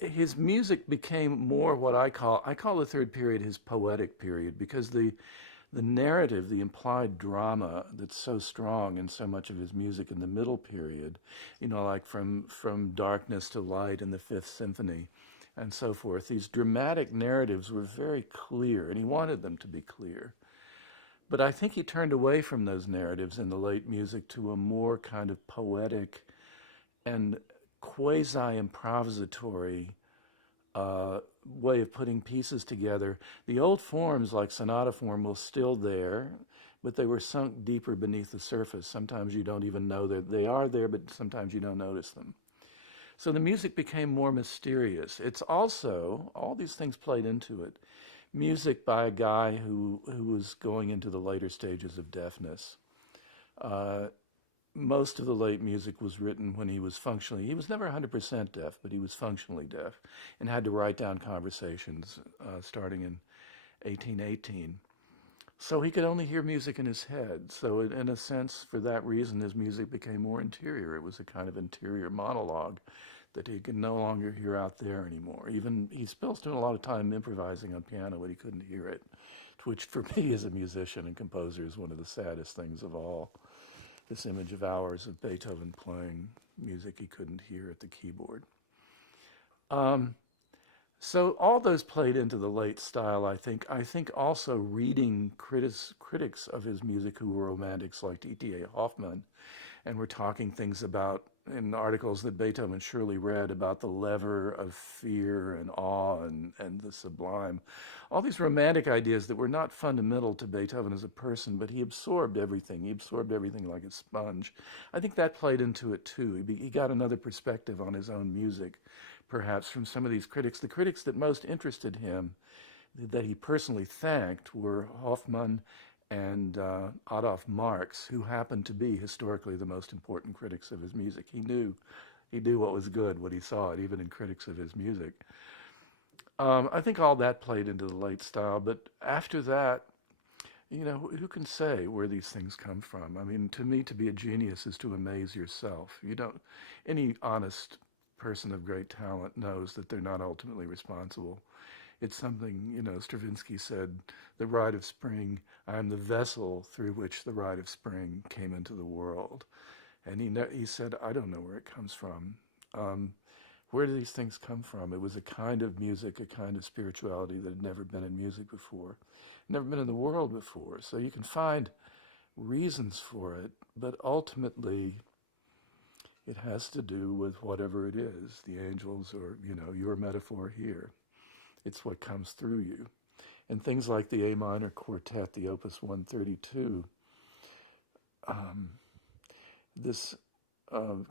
his music became more what I call the third period his poetic period, because the narrative, the implied drama that's so strong in so much of his music in the middle period, like from darkness to light in the Fifth Symphony and so forth, these dramatic narratives were very clear, and he wanted them to be clear. But I think he turned away from those narratives in the late music to a more kind of poetic and quasi-improvisatory way of putting pieces together. The old forms, like sonata form, were still there, but they were sunk deeper beneath the surface. Sometimes you don't even know that they are there, but sometimes you don't notice them. So the music became more mysterious. It's also, all these things played into it. Music by a guy who was going into the later stages of deafness. Uh, Most of the late music was written when he was never 100% deaf, but he was functionally deaf and had to write down conversations starting in 1818. So he could only hear music in his head. So in a sense, for that reason, his music became more interior. It was a kind of interior monologue that he could no longer hear out there anymore. Even he still spent a lot of time improvising on piano, but he couldn't hear it, which for me as a musician and composer is one of the saddest things of all. This image of hours of Beethoven playing music he couldn't hear at the keyboard. Um, so all those played into the late style, I think. I think also reading critics of his music who were romantics like E.T.A. Hoffmann and were talking things about in articles that Beethoven surely read about the lever of fear and awe and the sublime. All these romantic ideas that were not fundamental to Beethoven as a person, but he absorbed everything. He absorbed everything like a sponge. I think that played into it too. He got another perspective on his own music, perhaps from some of these critics. The critics that most interested him, that he personally thanked, were Hoffmann and Adolf Marx, who happened to be historically the most important critics of his music. He knew what was good when he saw it, even in critics of his music. I think all that played into the late style, but after that, who can say where these things come from? I mean, to me, to be a genius is to amaze yourself. You don't. Any honest person of great talent knows that they're not ultimately responsible. It's something, Stravinsky said, the rite of spring, I am the vessel through which the rite of spring came into the world. And he said, I don't know where it comes from. Um, where do these things come from? It was a kind of music, a kind of spirituality that had never been in music before, never been in the world before. So you can find reasons for it, but ultimately it has to do with whatever it is, the angels or, your metaphor here. It's what comes through you. And things like the A minor quartet, the Opus 132, um, this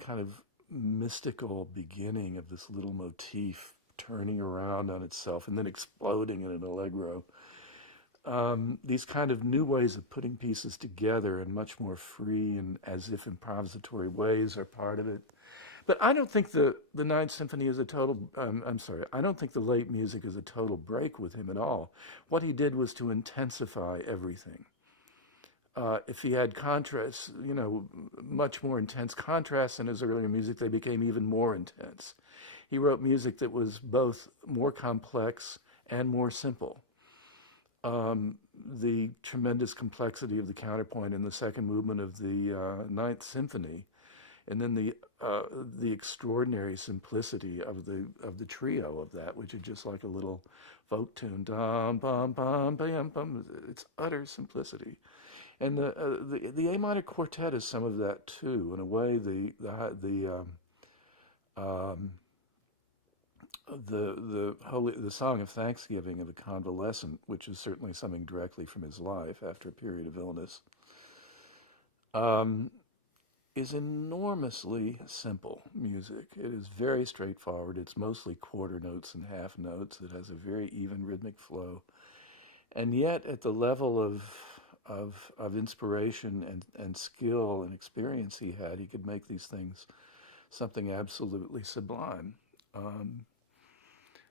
kind of mystical beginning of this little motif turning around on itself and then exploding in an allegro. These kind of new ways of putting pieces together in much more free and as if improvisatory ways are part of it. But I don't think the Ninth Symphony is a total. I'm sorry. I don't think the late music is a total break with him at all. What he did was to intensify everything. If he had contrasts, much more intense contrasts in his earlier music, they became even more intense. He wrote music that was both more complex and more simple. The tremendous complexity of the counterpoint in the second movement of the Ninth Symphony, and then the extraordinary simplicity of the trio of that, which is just like a little folk tune, dum bum bum bum bum. It's utter simplicity, and the A minor quartet is some of that too. In a way, um, the song of thanksgiving of the convalescent, which is certainly something directly from his life after a period of illness. Um, is enormously simple music. It is very straightforward. It's mostly quarter notes and half notes. It has a very even rhythmic flow. And yet at the level of inspiration and skill and experience he had, he could make these things something absolutely sublime. Um,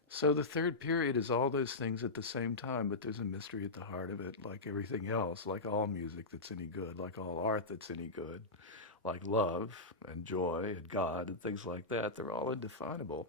so the third period is all those things at the same time, but there's a mystery at the heart of it, like everything else, like all music that's any good, like all art that's any good, like love and joy and God and things like that. They're all indefinable.